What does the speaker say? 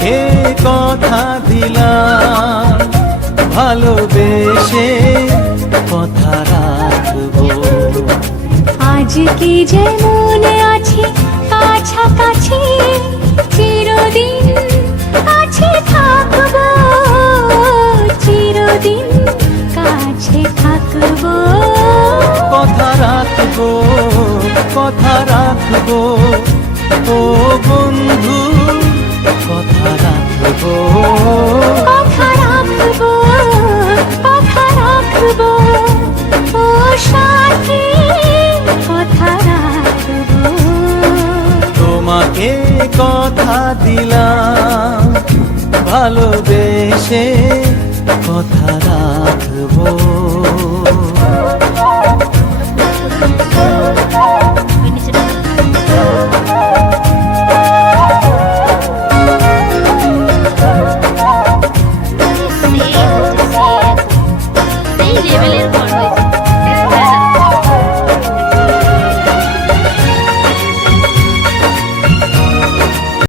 তোমাকে কথা দিলাম, ভালোবেসে কথা রাখবো। আজকে যেমন আছি কাছাকাছি, চিরদিন কাছে থাকবো, চিরদিন কাছে থাকবো। কথা রাখবো, কথা রাখবো, ও বন্ধু কথা রাখবো। কথা রাখবো, কথা রাখবো, ও সাথী কথা রাখবো। তোমাকে কথা দিলাম, ভালোবেসে কথা